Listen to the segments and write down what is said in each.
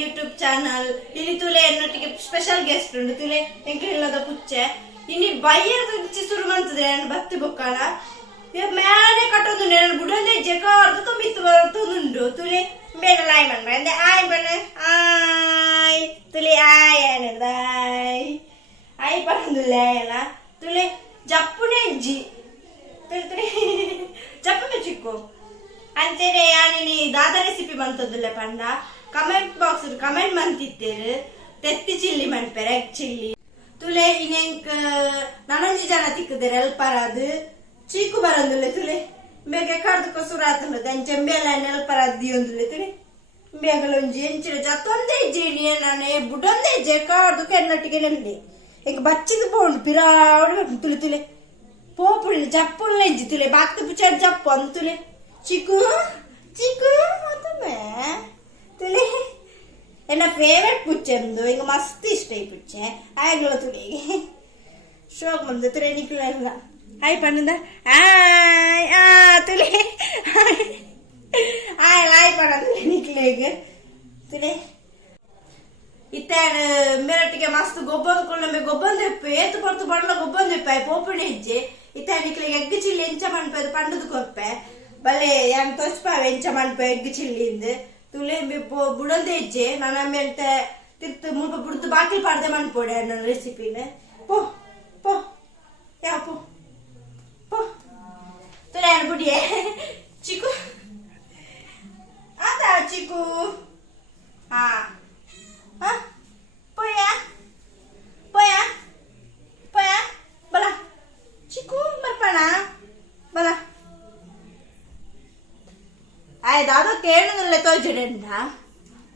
YouTube channel ಇಲ್ಲಿ ತುಲೆ ಎನ್ನೊಟ್ಟಿಗೆ special guest ಉಂಟು ತುಲೆ ಎಂಕಲಿಲ್ಲದ ಪುಚ್ಚೆ ಇನ್ನು ಬಯ್ಯದ ಶುರು ಮಾಡ್ತದೆ ಬತ್ತಿ ಬೊಕ್ಕಳ ಮೇನೆ ಕಟ್ಟೋದು ನೆರಳು ಬುಡಂದೆ ಜಕಾರ್ದು ತುಂಬಿತ್ತು ಬರ್ತದುಂಡು ತುಲೆ ಬೇಡ ಲಾಯ್ ಮನ್ ಬಂದೆ ಆಯ್ ಬಣ್ಣ ಆಯ್ ತುಲೆ ಆಯ್ ಆಯ್ ಆಯ್ ಪಡಂದಿಲ್ಲ ಎಲ್ಲ ತುಲೆ ಜಪ್ಪುನೆ ಅಜ್ಜಿ ತುಲೆ ತುಲೆ ಜಪ್ಪು ಚಿಕ್ಕು ಅಂಚೆನೆ ಯಾನಿನಿ ದಾದ ರೆಸಿಪಿ ಬಂತದಿಲ್ಲ ಪಂಡ ಕಮೆಂಟ್ ಬಾಕ್ಸ್ ಕಮೆಂಟ್ ಮಂತಿತ್ತೇರು ತೆತ್ತಿ ಚಿಲ್ಲಿ ಮನ್ಪೆರೆ ಎಗ್ ಚಿಲ್ಲಿ ತುಲೆ ಇನ್ನೆಂಕ್ ನನೊಂಜಿ ಜನ ತಿಕ್ಕದೇರು ಎಲ್ಪರದು ಚೀಕು ಬರಂದಿಲ್ಲ ತುಲೆ ಬೇಗ ಕಡ್ದಕ್ಕ ಸುರಾತಂಡು ದಂಚೆಂಬೆಲ್ಲ ನೆಲ್ಪರದು ದಿಯೊಂದಿಲ್ಲ ತುಲೆ ಬೇಗಲೊಂಜಿ ಎಂಚಿನ ಜತ್ತೊಂದೇ ಜೇನಿ ನಾನೇ ಬುಡೊಂದೇ ಜೆ ಕಾಡ್ದು ಕೆನ್ನೊಟ್ಟಿಗೆ ನೆಲ್ದೆ ಈಗ ಬಚ್ಚಿದ ಬೋಂಡು ಪಿರಾವಡಿ ತುಲೆ ತುಲೆ ಪೋಪುಳ್ಳಿ ಜಪ್ಪುಳ್ಳ ಇಜ್ಜಿ ತುಲೆ ಬಾಕ್ತ ಪುಚಾರ ಜಪ್ಪು ಅಂತುಲೆ ಚಿಕ್ಕು ಚಿಕ್ಕು ಮತ್ತೊಮ್ಮೆ ತುಲೆ ನನ್ನ ಫೇವ್ರೆಟ್ ಪುಚ್ಚೆಂದು ಈಗ ಮಸ್ತ್ ಇಷ್ಟ ಈ ಪುಚ್ಚೆ ಆಗ್ಲ ತುಳಿಗೆ ಶೋಕ್ ಬಂದು ತುಲೆ ನಿಕ್ಲಿಲ್ಲ ಆಯ್ ಪಣ್ಣದ ಆಯ್ ತುಲೆ ಆಯ್ ಆಯ್ ಪಣ ತುಲೆ ನಿಕ್ಲಿಗೆ ತುಲೆ ಇತ್ತಾನ ಮೇರಟ್ಟಿಗೆ ಮಸ್ತ್ ಗೊಬ್ಬಂದ್ಕೊಂಡೆ ಗೊಬ್ಬಂದೆಪ್ಪು ಏತು ಬರ್ತು ಬಡ್ಲ ಗೊಬ್ಬಂದೆಪ್ಪ ಪೋಪಣೆ ಹೆಜ್ಜೆ ಇತ್ತ ನಿಕ್ಲಿಗೆ ಎಗ್ ಚಿಲ್ಲಿ ಎಂಚ ಮನ್ಪೆ ಪಂಡದ ಕೊರ್ಪೆ ಬಲೆ ಯಾನ್ ತೋಚ್ಪ ಎಂಚ ಮನ್ಪೆ ಎಗ್ ಚಿಲ್ಲಿಂದು ತುಲೆ ಬುಡಂದೆ ಹೆಜ್ಜೆ ನಾನು ಆಮೇಲೆ ತಿರ್ತು ಮುಲ್ಪ ಬುಡ್ದು ಬಾಕಿ ಪಾಡ್ದೆ ಮನ್ಪೋಡೆ ನನ್ನ ರೆಸಿಪಿನ ಪೋ ಪೋ ಯಾ ಪೋ ಪೋ ತುಲೆ ಬುಡಿಯೇ ಚಿಕ್ಕು ಆತ ಚಿಕ್ಕು ಹಾ ಹಾ ಪೋಯಾ ಪೋಯಾ ಪೋಯಾ ಬಲ ಚಿಕ್ಕು ಬರ್ಪಣ ಬಲ ಆಯ್ತು ಅದು ಕೇಳುದಿಲ್ಲ ತೋಜುಡೆಂಡ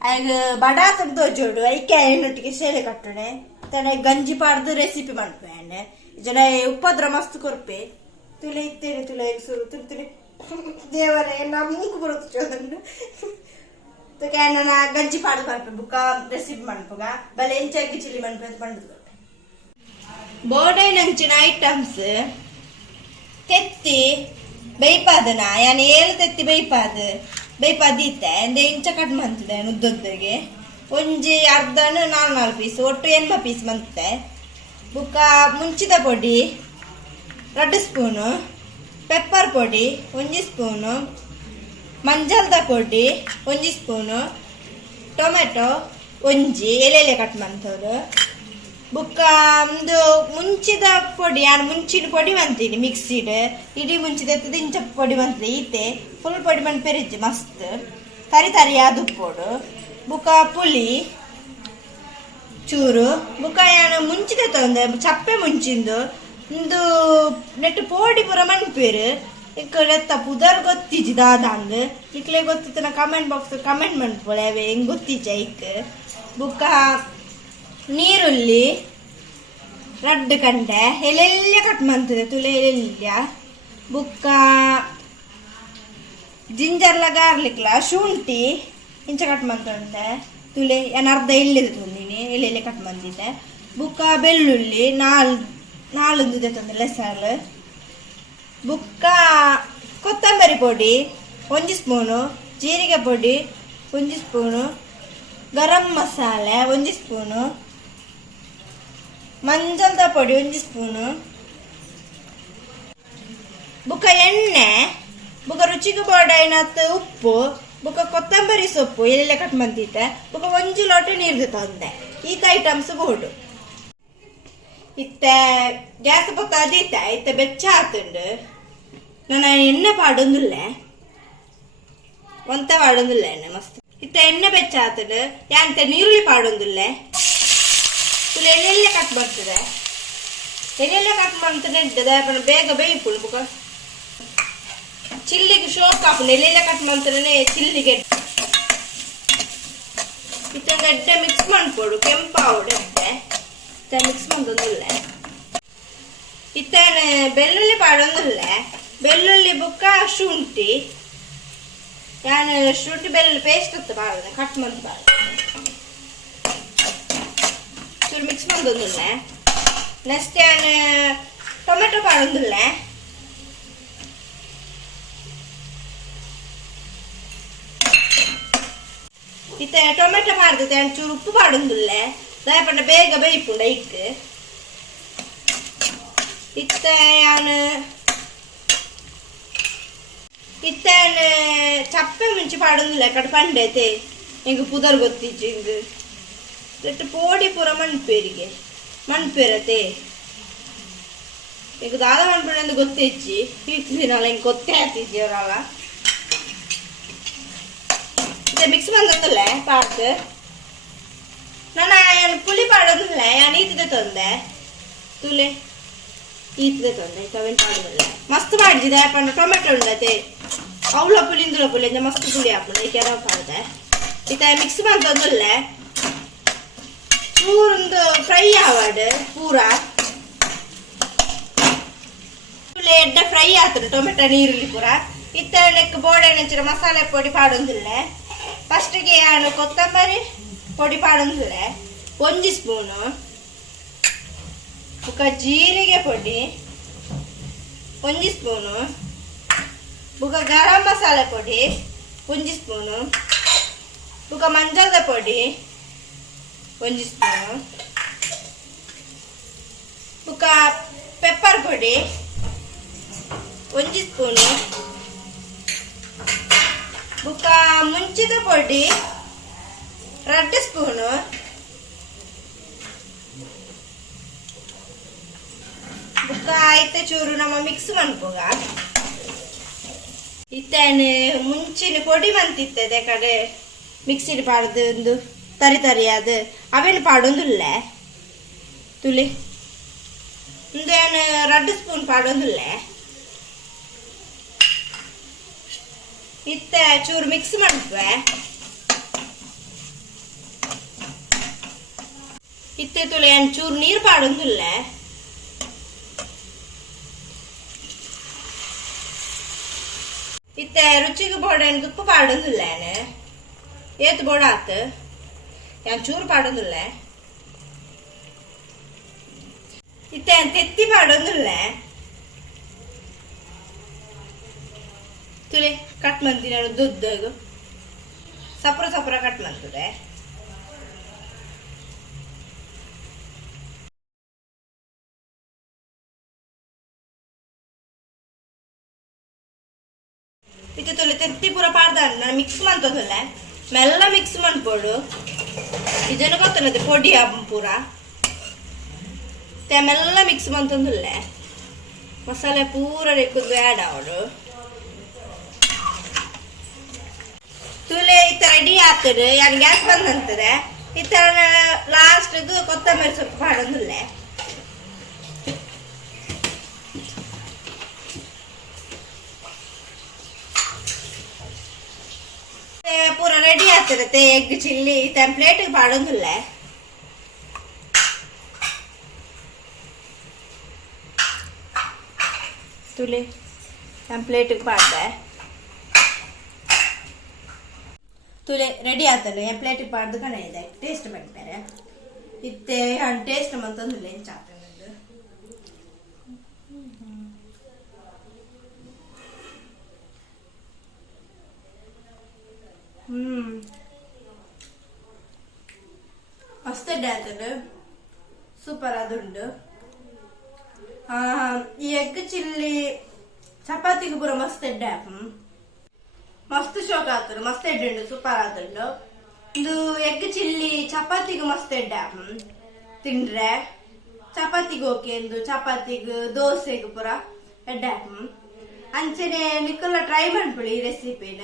ಆಯ್ಗ ಬಡಾತನ ತೋಜೋಡು ಐಕೆ ಹೆಣ್ಣೊಟ್ಟಿಗೆ ಸೇಲೆ ಕಟ್ಟಣೆ ತನ ಗಂಜಿ ಪಾಡ್ದು ರೆಸಿಪಿ ಮಾಡ್ಪೇನೆ ಜನ ಉಪದ್ರ ಮಸ್ತ್ ಕೊರ್ಪೆ ತುಲೆ ಇತ್ತೇನೆ ತುಲೆ ಸುರು ತುಲೆ ದೇವರೇ ನಮ್ಗೂ ಬರುತ್ತೆ ಚೋದನ್ನು ನನ್ನ ಗಂಜಿ ಪಾಡ್ದು ಮಾಡ್ಪೆ ಬುಕ್ಕ ರೆಸಿಪಿ ಮಾಡ್ಪಗ ಬಲೆ ಎಂಚಾಗಿ ಚಿಲ್ಲಿ ಮಾಡ್ಪೆ ಪಂಡದು ಬೋರ್ಡೈನಂಚಿನ ಐಟಮ್ಸ್ ತೆತ್ತಿ ಬೈಪಾದನ ಯಾನ್ ಏಳು ತೆತ್ತಿ ಬೈಪಾದೀತೆ ಅಂದೆ ಇಂಚ ಕಟ್ ಮಂತಿದೆ ಉದ್ದೊದ್ದಗೆ ಒಂಜಿ ಅರ್ಧನು 4 ಪೀಸ್ ಒಟ್ಟು 80 ಪೀಸ್ ಮಂತೆ ಬುಕ್ಕ ಮುಂಚಿದ ಪೊಡಿ 2 ಸ್ಪೂನು ಪೆಪ್ಪರ್ ಪೊಡಿ 1 ಸ್ಪೂನು ಮಂಜಲ್ದ ಪೊಡಿ 1 ಸ್ಪೂನು ಟೊಮೆಟೊ ಒಂಜಿ ಎಲೆ ಕಟ್ ಮಂತವ್ರು ಬುಕ್ಕ ಒಂದು ಮುಂಚಿದ ಪೊಡಿ ನಾನು ಮುಂಚಿನ ಪೊಡಿ ಮಂತೀನಿ ಮಿಕ್ಸಿಡ್ ಇಡೀ ಮುಂಚಿದ ಇಂಚ ಪೊಡಿ ಮಂತಿದೆ ಈತೆ ಫುಲ್ ಪೊಡಿ ಮನ್ ಪೆರಿಜ್ಜಿ ಮಸ್ತ್ ತರಿ ತರಿ ಅದು ಪೋಡು ಬುಕ್ಕ ಪುಳಿ ಚೂರು ಬುಕ್ಕ ನಾನು ಮುಂಚಿದ ತೊಂದೆ ಚಪ್ಪೆ ಮುಂಚಿಂದು ಒಂದು ನೆಟ್ಟು ಪೋಡಿ ಪೂರ ಮನ್ಪೇರು ಇಕ್ಕ ನೆತ್ತ ಪುದರ್ ಗೊತ್ತಿಜ್ಜಿ ದಾದಂಗ್ ಇಕ್ಲೆ ಗೊತ್ತಿತ್ತು ನಾ ಕಮೆಂಟ್ ಬಾಕ್ಸ್ ಕಮೆಂಟ್ ಮನ್ಪೋಳೆ ಅವೇ ಹೆಂಗ್ ಗೊತ್ತಿಜ್ಜ ಇಕ್ ಬುಕ್ಕ ನೀರುಳ್ಳಿ 2 ಕಂಡೆ ಎಲೆಲ್ಲ ಕಟ್ ಮಾಡ್ತದೆ ತುಲೆ ಎಲೆಲ್ಲ ಬುಕ್ಕ ಜಿಂಜರ್ಲ ಗಾರ್ಲಿಕ್ಲ ಶುಂಠಿ ಇಂಚ ಕಟ್ ಮಾಡ್ತಂತೆ ತುಲೆ ಏನು ಅರ್ಧ ಇಲ್ಲಿದೆ ತಂದಿನಿ ಎಲೆಲ್ಲ ಕಟ್ ಮಾಡಿದ್ದೆ ಬುಕ್ಕ ಬೆಳ್ಳುಳ್ಳಿ 4 ತಂದೆ ಲೆಸಲ್ ಬುಕ್ಕ ಕೊತ್ತಂಬರಿ ಪೊಡಿ 1 ಸ್ಪೂನು ಜೀರಿಗೆ ಪೊಡಿ 1 ಸ್ಪೂನು ಗರಂ ಮಸಾಲೆ 1 ಸ್ಪೂನು ಮಂಜಲ್ದ ಪೊಡಿ 1 ಸ್ಪೂನು ಬುಕ್ಕ ಎಣ್ಣೆ ಬುಕ್ಕ ರುಚಿಗೆ ಬೋಡೈನತ್ ಉಪ್ಪು ಬುಕ್ಕ ಕೊತ್ತಂಬರಿ ಸೊಪ್ಪು ಎಲ್ಲ ಕಟ್ ಮಂತಿತ್ತೆ ಬುಕ್ಕ 1 ಲೋಟ ನೀರು ತಂದೆ ಈತ ಐಟಮ್ಸ್ ಬೋಡು ಇತ್ತೆ ಗ್ಯಾಸ್ ಪಕ್ಕ ಅದೀತ ಇತ್ತೆ ಬೆಚ್ಚ ಆತುಂಡು ನಾನು ಎಣ್ಣೆ ಪಾಡೊಂದಿಲ್ಲ ಒಂತ ಪಾಡೊಂದಿಲ್ಲ ಎಣ್ಣೆ ಮಸ್ತ್ ಇತ್ತೆ ಎಣ್ಣೆ ಬೆಚ್ಚ ಆತುಂಡು ಯಾಂತೆ ನೀರುಳ್ಳಿ ಪಾಡೊಂದಿಲ್ಲ ತುಲೆ ಎಣ್ಣೆಲ್ಲ ಕಟ್ ಬರ್ತದೆ ಎಣ್ಣೆಲ್ಲ ಕಟ್ ಮಾಡ್ತಾನೆ ಬೇಗ ಬೇಯಿಪುಳು ಬುಕ್ಕ ಚಿಲ್ಲಿಗೆ ಶೋಕ್ ಹಾಕುದು ಎಣ್ಣೆಲ್ಲ ಕಟ್ ಮಾಡ್ತಾನೆ ಚಿಲ್ಲಿಗೆ ಇತ್ತ ಗಡ್ಡೆ ಮಿಕ್ಸ್ ಮಾಡ್ಕೊಡು ಕೆಂಪಾವುಡು ಎಡ್ಡೆ ಮಿಕ್ಸ್ ಮಾಡೋದಿಲ್ಲ ಇತ್ತ ಬೆಳ್ಳುಳ್ಳಿ ಪಾಡೊಂದಿಲ್ಲ ಬೆಳ್ಳುಳ್ಳಿ ಬುಕ್ಕ ಶುಂಠಿ ನಾನು ಶುಂಠಿ ಬೆಳ್ಳುಳ್ಳಿ ಪೇಸ್ಟ್ ಅಂತ ಬಾರದೆ ಕಟ್ ಮಾಡಿ ಬಾರ ಚೂರು ಮಿಕ್ಸ್ ಮಾಡೋದಿಲ್ಲ ನೆಕ್ಸ್ಟ್ ನಾನು ಟೊಮೆಟೊ ಪಾಡೊಂದಿಲ್ಲ ಇತ್ತೆ ಟೊಮೆಟೊ ಪಾಡ್ದತೆ ಒಂಚೂರು ಉಪ್ಪು ಪಾಡೊಂದುಲ್ಲೆ ದಾಯಪಂಡ ಬೇಗ ಬೇಯ್ಪುಂಡ ಇಕ್ ಇತ್ತೇನು ಚಪ್ಪೆ ಮುಂಚೆ ಪಾಡೊಂದುಲ್ಲ ಕಡೆ ಪಂಡೈತೆ ಹಿಂಗೆ ಪುದರ್ ಗೊತ್ತಿಜ್ಜಿ ಹಿಂಗೆ ಇಟ್ಟು ಪೋಡಿ ಪೂರ ಮಣ್ಪೇರಿಗೆ ಮಣ್ಪೇರತೆ ಈಗ ದಾದ ಮಣ್ಪೇರ ಗೊತ್ತಿಜ್ಜಿ ಇಟ್ಟಿನಲ್ಲ ಹಿಂಗೆ ಗೊತ್ತೇ ಆಗ್ತಿಜ್ಜಿ ಅವರಲ್ಲ ಇದೆ ಮಿಕ್ಸ್ ಬಂದಲ್ಲ ಪಾಡ್ದು ನಾನು ಪುಳಿ ಪಾಡೋದಿಲ್ಲ ನಾನು ಈತಿದೆ ತೊಂದೆ ತುಲೆ ಈತಿದೆ ತೊಂದೆ ತವೆನ್ ಪಾಡೋದಿಲ್ಲ ಮಸ್ತ್ ಮಾಡಿದೆ ಪಂಡ ಟೊಮೆಟೊ ಉಂಡತೆ ಅವಳ ಪುಳಿ ಇಂದುಳ ಪುಳಿ ಮಸ್ತ್ ಪುಳಿ ಹಾಕೊಂಡು ಈ ಕೆರ ಪಾಡ್ದೆ ಈತ ಮಿಕ್ಸ್ ಬಂದಲ್ಲ ಚೂರೊಂದು ಫ್ರೈ ಆವಾಡ್ ಪೂರ ತುಲೆ ಎಡ್ಡ ಫ್ರೈ ಆಗ್ತದೆ ಟೊಮೆಟೊ ನೀರುಳ್ಳಿ ಪೂರ ಇತ್ತ ಲೆಕ್ಕ ಬೋಡೆ ನೆಂಚಿರ ಮಸಾಲೆ ಪೊಡಿ ಪಾಡೊಂದಿಲ್ಲ ಫಸ್ಟಿಗೆ ನಾನು ಕೊತ್ತಂಬರಿ ಪೊಡಿ ಪಾಡೊಂದಿಲ್ಲ 1 ಸ್ಪೂನು ಬುಕ್ಕ ಜೀರಿಗೆ ಪೊಡಿ 1 ಸ್ಪೂನು ಬುಕ್ಕ ಗರಂ ಮಸಾಲೆ ಪೊಡಿ 1 ಸ್ಪೂನು ಬುಕ್ಕ ಮಂಜಾದ ಪೊಡಿ 1 ಸ್ಪೂನು ಬುಕ್ಕ ಪೆಪ್ಪರ್ ಪೊಡಿ 1 ಸ್ಪೂನು ಬುಕ್ಕ ಮುಂಚಿದ ಪೊಡಿ 2 ಸ್ಪೂನು ಬುಕ್ಕ ಆಯ್ತು ಚೂರು ನಮ್ಮ ಮಿಕ್ಸ್ ಮನ್ಪೋಗ ಇತ್ತೇನೆ ಮುಂಚಿನ ಪೊಡಿ ಮಂತಿತ್ತದೆ ಕಡೆ ಮಿಕ್ಸಿಡ್ ಪಾಡ್ದು ಒಂದು ತರಿ ತರಿ ಅದು ಅವೇನು ಪಾಡೊಂದಿಲ್ಲ ತುಳಿ ಒಂದೇನು 2 ಸ್ಪೂನ್ ಪಾಡೊಂದಿಲ್ಲ ಇತ್ತ ಚೂರು ಮಿಕ್ಸ್ ಮಾಡ್ತವೆ ಇತ್ತೆ ತುಳಿ ಚೂರು ನೀರು ಪಾಡೊಂದಿಲ್ಲ ಇತ್ತೆ ರುಚಿಗೆ ಬೋಡ ಉಪ್ಪು ಪಾಡೊಂದಿಲ್ಲ ಏತ್ ಬೋಡ ಆತ ಚೂರು ಪಾಡೊಂದಿಲ್ಲ ಇತ್ತೆ ತೆತ್ತಿ ಪಾಡೊಂದಿಲ್ಲ ತುಲೆ ಕಟ್ ಮಂತಿ ನಾನು ದುಡ್ಡು ಸಪ್ರ ಸಪ್ರ ಕಟ್ ಮಂತದೆ ಇದು ತುಲೆ ತೆತ್ತಿ ಪೂರ ಪಾಡ್ದ ನಾನು ಮಿಕ್ಸ್ ಮಂತದಲ್ಲ ಮೆಲ್ಲ ಮಿಕ್ಸ್ ಮಾಡ್ಕೊಡು ಇದನ್ನು ಗೊತ್ತಲ್ಲದೆ ಪೊಡಿ ಪೂರ ಮೆಲ್ಲ ಮಿಕ್ಸ್ ಮಂತಂದಿಲ್ಲ ಮಸಾಲೆ ಪೂರ ರೆಕ್ಕುದು ಆ್ಯಡ್ ಆವಡು ತುಲೆ ಇತ್ತ ರೆಡಿ ಆಗ್ತದೆ ಯಾರು ಗ್ಯಾಸ್ ಬಂದಂತದೆ ಇತ್ತ ಲಾಸ್ಟ್ದು ಕೊತ್ತಂಬರಿ ಸೊಪ್ಪು ಪಾಡೊಂದಿಲ್ಲ ಪೂರ ರೆಡಿ ಆಗ್ತದೆ ಎಗ್ ಚಿಲ್ಲಿ ಇತ್ತ ಪ್ಲೇಟಿಗೆ ಪಾಡೊಂದಿಲ್ಲ ತುಲೆ ಪ್ಲೇಟಿಗೆ ಪಾಡ್ದೆ ತುಲೆ ರೆಡಿ ಆತಲ್ಲ ಪ್ಲೇಟಿಗೆ ಪಾಡ್ದು ಕಣ ಇದೆ ಟೇಸ್ಟ್ ಮಾಡ್ತಾರೆ ಇತ್ತೆ ಟೇಸ್ಟ್ ಮಂತಂದಿಲ್ಲ ಹೆಂಚ ಆಗ್ತದೆ ಮಸ್ತ್ ಆಗ್ತದೆ ಸೂಪರ್ ಅದುಂಡು ಈ ಎಗ್ ಚಿಲ್ಲಿ ಚಪಾತಿಗೆ ಪೂರ ಮಸ್ತ್ ಎಡ್ಡೆ ಮಸ್ತ್ ಶೋಕ ಆಗ್ತದೆ ಮಸ್ತ್ ಎಡ್ಡೆ ಸೂಪರ್ ಆತುಂಡು ಇದು ಎಗ್ ಚಿಲ್ಲಿ ಚಪಾತಿಗೆ ಮಸ್ತ್ ಎಡ್ಡೆ ತಿಂಡ್ರೆ ಚಪಾತಿಗೆ ಓಕೆ ಎಂದು ಚಪಾತಿಗೆ ದೋಸೆಗೆ ಪೂರ ಎಡ್ಡೆ ಅಂಚನೆ ನಿಕ್ಕಲ್ಲ ಟ್ರೈ ಮಾಡ್ಬಿಡಿ ಈ ರೆಸಿಪಿನ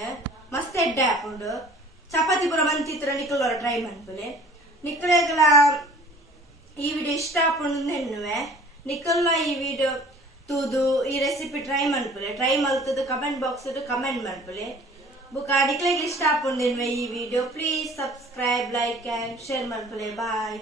ಮಸ್ತ್ ಎಡ್ಡೆ ಹಾಕೊಂಡು ಚಪಾತಿ ಪೂರ ಮಂತಿತ್ರ ನಿಕ್ಕಲ್ಲ ಟ್ರೈ ಮಾಡ್ಬಿಡಿ ನಿಕ್ಕಲೆಗಳ ಈ ವಿಡಿಯೋ ಇಷ್ಟ ಹಾಕೊಂಡು ನಿಕ್ಕಲ್ಲ ಈ ವಿಡಿಯೋ ತೂದು ಈ ರೆಸಿಪಿ ಟ್ರೈ ಮಾಡ್ಬಿಡಿ ಟ್ರೈ ಮಾಡ್ತದ ಕಮೆಂಟ್ ಬಾಕ್ಸ್ ಕಮೆಂಟ್ ಮಾಡ್ಬಿಡಿ ಬುಕ್ ನಿಕ್ಕಲೆಗೆ ಇಷ್ಟ ಹಾಕೊಂಡೇನ್ವೆ ಈ video please subscribe like and share ಮಾಡ್ಬಿಡಿ ಬಾಯ್.